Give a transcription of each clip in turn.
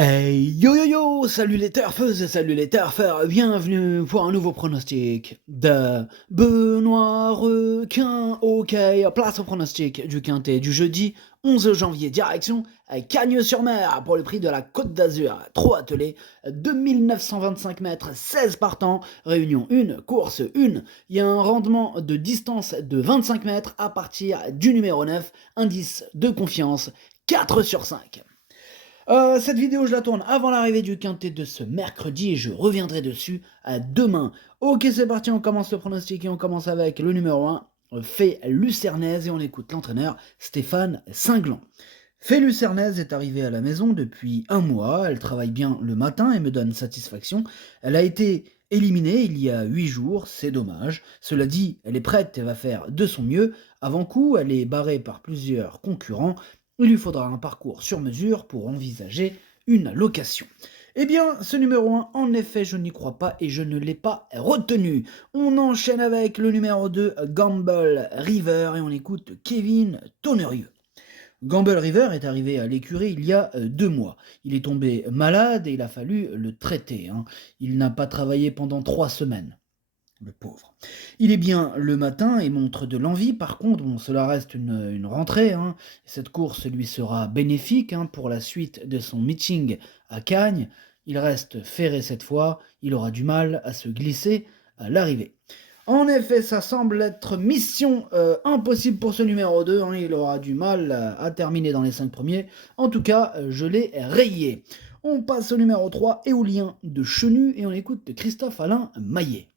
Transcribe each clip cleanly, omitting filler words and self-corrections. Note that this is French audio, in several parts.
Hey yo yo yo, salut les turfeuses, salut les turfeurs, bienvenue pour un nouveau pronostic de Benoît Requin. Ok, place au pronostic du quintet du jeudi 11 janvier, direction Cagnes-sur-Mer pour le prix de la Côte d'Azur. 3 attelés, 2925 mètres, 16 partants, réunion 1, course 1. Il y a un rendement de distance de 25 mètres à partir du numéro 9, indice de confiance 4 sur 5. Cette vidéo, je la tourne avant l'arrivée du quintet de ce mercredi et je reviendrai dessus à demain. Ok, c'est parti, on commence le pronostic et on commence avec le numéro 1, Fée Lucernaise, et on écoute l'entraîneur Stéphane Cinglan. Fée Lucernaise est arrivée à la maison depuis un mois, elle travaille bien le matin et me donne satisfaction. Elle a été éliminée il y a 8 jours, c'est dommage. Cela dit, elle est prête et va faire de son mieux. Avant coup, elle est barrée par plusieurs concurrents. Il lui faudra un parcours sur mesure pour envisager une location. Eh bien, ce numéro 1, en effet, je n'y crois pas et je ne l'ai pas retenu. On enchaîne avec le numéro 2, Gamble River, et on écoute Kevin Tonnerieux. Gamble River est arrivé à l'écurie il y a 2 mois. Il est tombé malade et il a fallu le traiter. Il n'a pas travaillé pendant 3 semaines. Le pauvre. Il est bien le matin et montre de l'envie. Par contre, bon, cela reste une rentrée. Cette course lui sera bénéfique pour la suite de son meeting à Cagnes. Il reste ferré cette fois. Il aura du mal à se glisser à l'arrivée. En effet, ça semble être mission impossible pour ce numéro 2. Il aura du mal à terminer dans les 5 premiers. En tout cas, je l'ai rayé. On passe au numéro 3, Éolien de Chenu, et on écoute Christophe-Alain Maillet.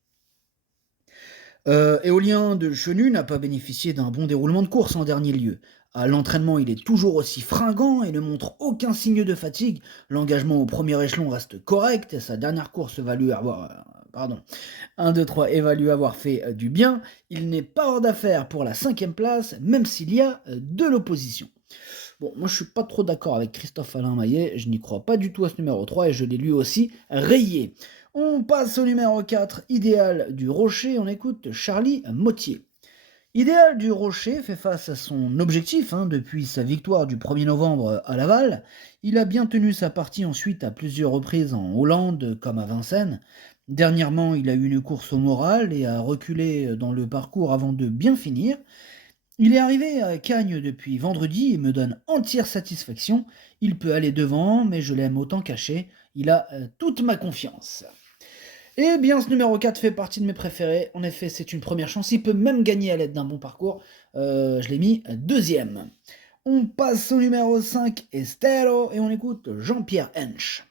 Éolien de Chenu n'a pas bénéficié d'un bon déroulement de course en dernier lieu. À l'entraînement, il est toujours aussi fringant et ne montre aucun signe de fatigue. L'engagement au premier échelon reste correct et sa dernière course va lui avoir... 1, 2, 3, et va lui avoir fait du bien. Il n'est pas hors d'affaire pour la 5e place, même s'il y a de l'opposition. Bon, moi je suis pas trop d'accord avec Christophe-Alain Maillet, je n'y crois pas du tout à ce numéro 3 et je l'ai lui aussi rayé. On passe au numéro 4, Idéal du Rocher, on écoute Charlie Mottier. Idéal du Rocher fait face à son objectif depuis sa victoire du 1er novembre à Laval. Il a bien tenu sa partie ensuite à plusieurs reprises en Hollande comme à Vincennes. Dernièrement, il a eu une course au moral et a reculé dans le parcours avant de bien finir. Il est arrivé à Cagnes depuis vendredi et me donne entière satisfaction. Il peut aller devant, mais je l'aime autant caché. Il a toute ma confiance. Eh bien, ce numéro 4 fait partie de mes préférés. En effet, c'est une première chance. Il peut même gagner à l'aide d'un bon parcours. Je l'ai mis deuxième. On passe au numéro 5, Estero, et on écoute Jean-Pierre Hench.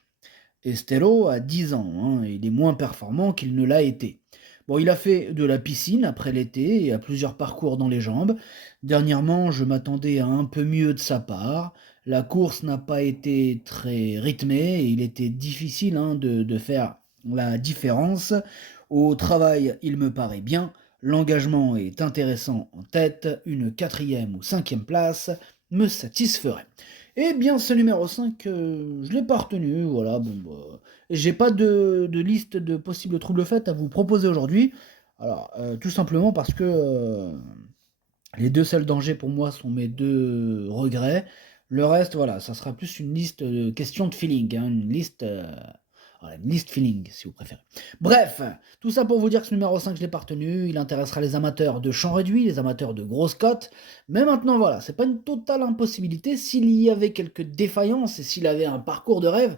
Estero a 10 ans, et il est moins performant qu'il ne l'a été. Bon, il a fait de la piscine après l'été et a plusieurs parcours dans les jambes. Dernièrement, je m'attendais à un peu mieux de sa part. La course n'a pas été très rythmée et il était difficile de faire la différence. Au travail, il me paraît bien. L'engagement est intéressant en tête. Une 4e ou 5e place me satisferait. Eh bien, ce numéro 5, je l'ai pas retenu, voilà, bon, j'ai pas de liste de possibles troubles faits à vous proposer aujourd'hui. Alors, tout simplement parce que les 2 seuls dangers pour moi sont mes 2 regrets. Le reste, voilà, ça sera plus une liste de questions de feeling, voilà, une liste feeling, si vous préférez. Bref, tout ça pour vous dire que ce numéro 5, je l'ai pas retenu. Il intéressera les amateurs de champ réduit, les amateurs de grosses cotes. Mais maintenant, voilà, c'est pas une totale impossibilité. S'il y avait quelques défaillances et s'il avait un parcours de rêve,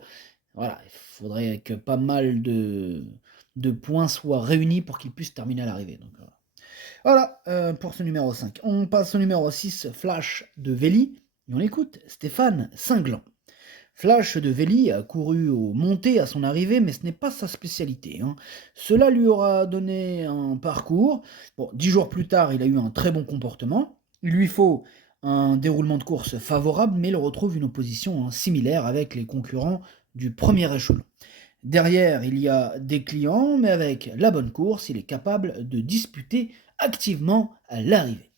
voilà, il faudrait que pas mal de points soient réunis pour qu'il puisse terminer à l'arrivée. Donc, voilà, pour ce numéro 5. On passe au numéro 6, Flash de Véli, et on écoute Stéphane Cinglan. Flash de Véli a couru aux montées à son arrivée, mais ce n'est pas sa spécialité. Cela lui aura donné un parcours. Bon, 10 jours plus tard, il a eu un très bon comportement. Il lui faut un déroulement de course favorable, mais il retrouve une opposition similaire avec les concurrents du premier échelon. Derrière, il y a des clients, mais avec la bonne course, il est capable de disputer activement à l'arrivée.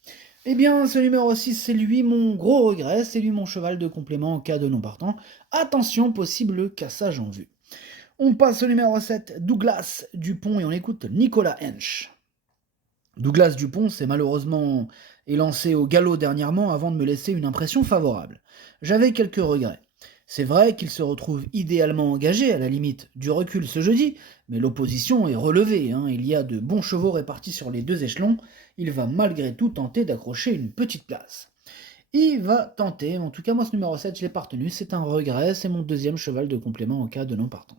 Eh bien, ce numéro 6, c'est lui mon gros regret, c'est lui mon cheval de complément en cas de non partant. Attention, possible cassage en vue. On passe au numéro 7, Douglas Dupont, et on écoute Nicolas Hench. Douglas Dupont s'est malheureusement élancé au galop dernièrement avant de me laisser une impression favorable. J'avais quelques regrets. C'est vrai qu'il se retrouve idéalement engagé à la limite du recul ce jeudi, mais l'opposition est relevée, hein. Il y a de bons chevaux répartis sur les deux échelons, il va malgré tout tenter d'accrocher une petite place. Il va tenter, en tout cas moi ce numéro 7 je l'ai pas retenu, c'est un regret, c'est mon deuxième cheval de complément en cas de non partant.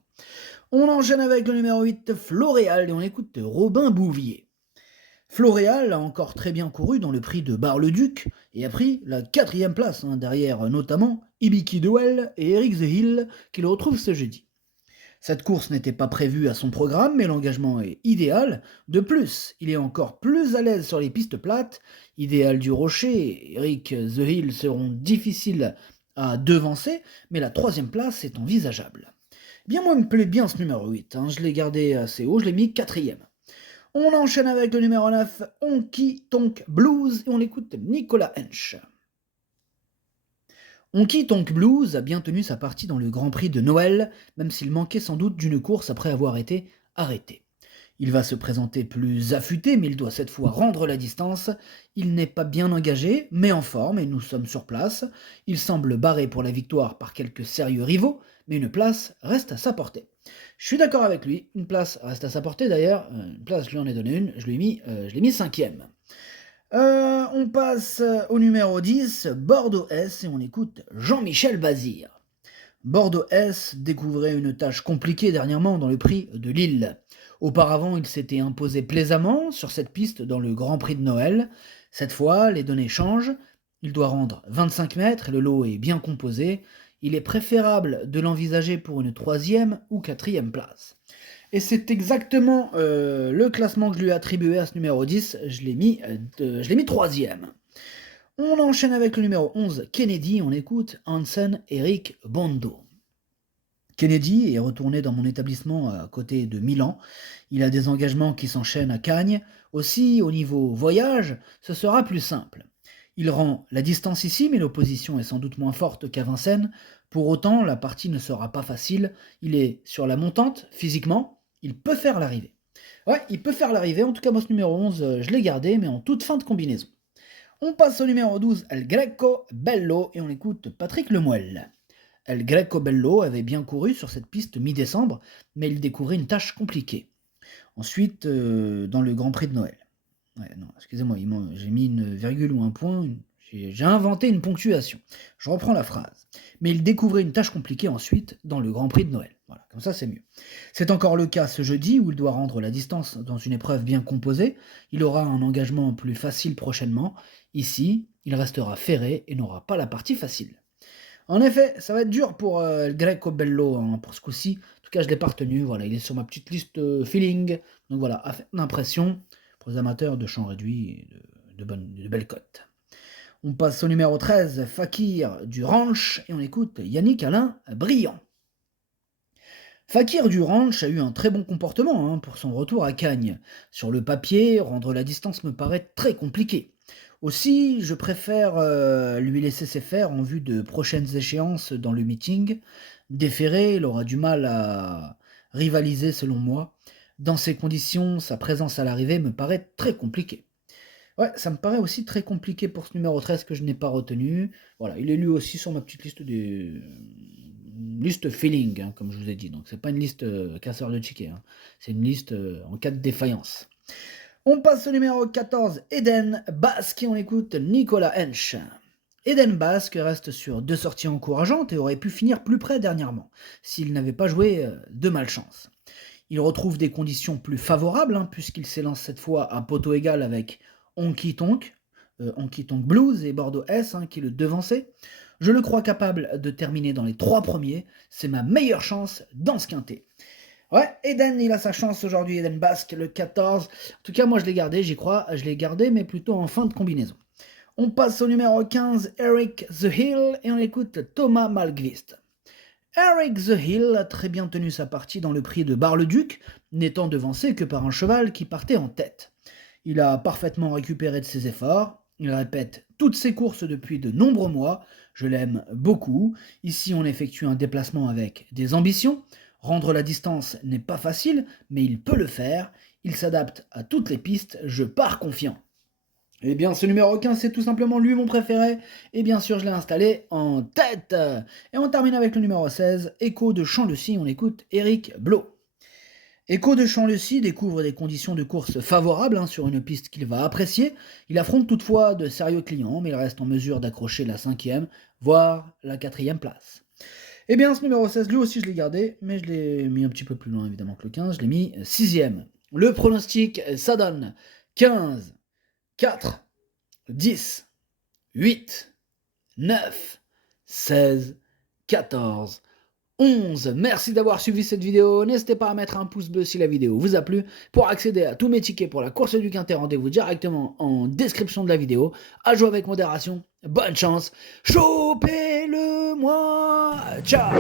On enchaîne avec le numéro 8, Floréal, et on écoute Robin Bouvier. Floréal a encore très bien couru dans le prix de Bar-le-Duc et a pris la quatrième place, hein, derrière notamment Ibiki Dewell et Eric The Hill qu'il retrouve ce jeudi. Cette course n'était pas prévue à son programme, mais l'engagement est idéal. De plus, il est encore plus à l'aise sur les pistes plates. Idéal du Rocher et Eric The Hill seront difficiles à devancer, mais la troisième place est envisageable. Bien, moi, il me plaît bien ce numéro 8, hein, je l'ai gardé assez haut, je l'ai mis quatrième. On enchaîne avec le numéro 9, Honky Tonk Blues, et on écoute Nicolas Hensch. Honky Tonk Blues a bien tenu sa partie dans le Grand Prix de Noël, même s'il manquait sans doute d'une course après avoir été arrêté. Il va se présenter plus affûté, mais il doit cette fois rendre la distance. Il n'est pas bien engagé, mais en forme, et nous sommes sur place. Il semble barré pour la victoire par quelques sérieux rivaux, mais une place reste à sa portée. Je suis d'accord avec lui, une place reste à sa portée d'ailleurs, une place je lui en ai donné une, je l'ai mis cinquième. On passe au numéro 10, Bordeaux S, et on écoute Jean-Michel Bazir. Bordeaux S découvrait une tâche compliquée dernièrement dans le prix de Lille. Auparavant, il s'était imposé plaisamment sur cette piste dans le Grand Prix de Noël. Cette fois, les données changent. Il doit rendre 25 mètres et le lot est bien composé. Il est préférable de l'envisager pour une troisième ou quatrième place. Et c'est exactement le classement que je lui ai attribué à ce numéro 10. Je l'ai mis troisième. On enchaîne avec le numéro 11, Kennedy. On écoute Hansen Eric Bondo. Kennedy est retourné dans mon établissement à côté de Milan. Il a des engagements qui s'enchaînent à Cagnes. Aussi, au niveau voyage, ce sera plus simple. Il rend la distance ici, mais l'opposition est sans doute moins forte qu'à Vincennes. Pour autant, la partie ne sera pas facile. Il est sur la montante, physiquement. Il peut faire l'arrivée. Ouais, il peut faire l'arrivée. En tout cas, moi, ce numéro 11, je l'ai gardé, mais en toute fin de combinaison. On passe au numéro 12, El Greco Bello, et on écoute Patrick Lemuel. El Greco Bello avait bien couru sur cette piste mi-décembre, mais il découvrait une tâche compliquée. Ensuite, dans le Grand Prix de Noël. Ouais, non, excusez-moi, j'ai mis une virgule ou un point, j'ai inventé une ponctuation. Je reprends la phrase. Mais il découvrait une tâche compliquée ensuite dans le Grand Prix de Noël. Voilà, comme ça c'est mieux. C'est encore le cas ce jeudi où il doit rendre la distance dans une épreuve bien composée. Il aura un engagement plus facile prochainement. Ici, il restera ferré et n'aura pas la partie facile. En effet, ça va être dur pour le Greco Bello, hein, pour ce coup-ci. En tout cas, je ne l'ai pas retenu. Voilà, il est sur ma petite liste feeling. Donc voilà, à faire d'impression pour les amateurs de champs réduits et de belles cotes. On passe au numéro 13, Fakir du Ranch, et on écoute Yannick Alain Brillant. Fakir du Ranch a eu un très bon comportement, hein, pour son retour à Cagnes. Sur le papier, rendre la distance me paraît très compliqué. Aussi, je préfère lui laisser ses faire en vue de prochaines échéances dans le meeting. Déféré, il aura du mal à rivaliser selon moi. Dans ces conditions, sa présence à l'arrivée me paraît très compliquée. Ouais, ça me paraît aussi très compliqué pour ce numéro 13 que je n'ai pas retenu. Voilà, il est lui aussi sur ma petite liste liste feeling, hein, comme je vous ai dit. Donc c'est pas une liste casseur de tickets, hein. C'est une liste en cas de défaillance. On passe au numéro 14, Eden Basque, et on écoute Nicolas Hensch. Eden Basque reste sur 2 sorties encourageantes et aurait pu finir plus près dernièrement, s'il n'avait pas joué de malchance. Il retrouve des conditions plus favorables, hein, puisqu'il s'élance cette fois à poteau égal avec Honky Tonk Blues et Bordeaux S, hein, qui le devançaient. Je le crois capable de terminer dans les 3 premiers, c'est ma meilleure chance dans ce quintet. Ouais, Eden, il a sa chance aujourd'hui, Eden Basque, le 14. En tout cas, moi je l'ai gardé, j'y crois, je l'ai gardé, mais plutôt en fin de combinaison. On passe au numéro 15, Eric The Hill, et on écoute Thomas Malgvist. Eric The Hill a très bien tenu sa partie dans le prix de Bar-le-Duc, n'étant devancé que par un cheval qui partait en tête. Il a parfaitement récupéré de ses efforts, il répète toutes ses courses depuis de nombreux mois, je l'aime beaucoup. Ici, on effectue un déplacement avec des ambitions. Rendre la distance n'est pas facile, mais il peut le faire. Il s'adapte à toutes les pistes, je pars confiant. Eh bien, ce numéro 15, c'est tout simplement lui mon préféré. Et bien sûr, je l'ai installé en tête. Et on termine avec le numéro 16, Echo de Champ-le-Cy. On écoute Eric Blo. Echo de Champ-le-Cy découvre des conditions de course favorables sur une piste qu'il va apprécier. Il affronte toutefois de sérieux clients, mais il reste en mesure d'accrocher la 5e, voire la 4e place. Eh bien, ce numéro 16, lui aussi, je l'ai gardé, mais je l'ai mis un petit peu plus loin, évidemment, que le 15. Je l'ai mis 6e. Le pronostic, ça donne 15, 4, 10, 8, 9, 16, 14, 11. Merci d'avoir suivi cette vidéo. N'hésitez pas à mettre un pouce bleu si la vidéo vous a plu. Pour accéder à tous mes tickets pour la course du Quintet, rendez-vous directement en description de la vidéo. À jouer avec modération. Bonne chance. Chopez-le moi. Ciao.